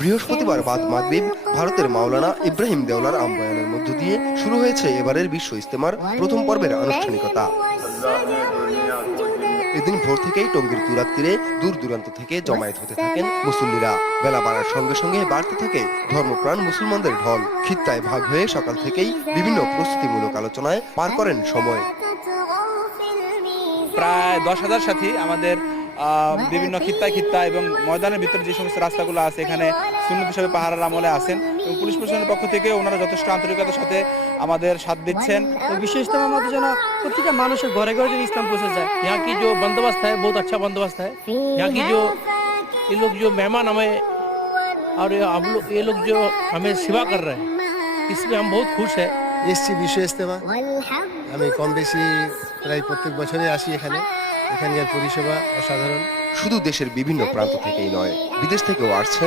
বৃহস্পতিবার বাদ মাগরিব ভারতের মাওলানা ইব্রাহিম দেওলার আহ্বানের মধ্য দিয়ে শুরু হয়েছে এবারের বিশ্ব ইজতেমার প্রথম পর্বের আনুষ্ঠানিকতা। এদিন ভোর থেকেই টঙ্গীর তুরাগ তীরে দূর দূরান্ত থেকে জমায়েত হতে থাকেন মুসল্লিরা। বেলা বাড়ার সঙ্গে সঙ্গে বাড়তে থাকে ধর্মপ্রাণ মুসলমানদের ঢল। খিত্তায় ভাগ হয়ে সকাল থেকেই বিভিন্ন প্রস্তুতিমূলক আলোচনায় পার করেন সময়। প্রায় 10,000 সাথী আমাদের বিভিন্ন খিত্তা এবং ময়দানের ভিতরে যে সমস্ত রাস্তাগুলো আছে এখানে সুন্নত হিসাবে পাহারার আমলে আছেন এবং পুলিশ প্রশাসনের পক্ষ থেকে ওনারা যথেষ্ট আন্তরিকতার সাথে আমাদের সাথ দিচ্ছেন। विश्व इस्तेमा मध्य যেন প্রত্যেকটা মানুষের ঘরে ঘরে যেন ইসলাম পৌঁছে যায়। यहाँ की जो बंदोबस्त है बहुत अच्छा बंदोबस्त है। यहाँ की जो ये लोग जो मेहमान हमें और ये लोग जो हमें सेवा कर रहे हैं इसमें हम बहुत खुश है। এসছি বিশ্ব ইজতেমা, আমি কম বেশি প্রায় প্রত্যেক বছরই আসি এখানকার পরিষেবা অসাধারণ। শুধু দেশের বিভিন্ন প্রান্ত থেকেই নয়, বিদেশ থেকেও আসছেন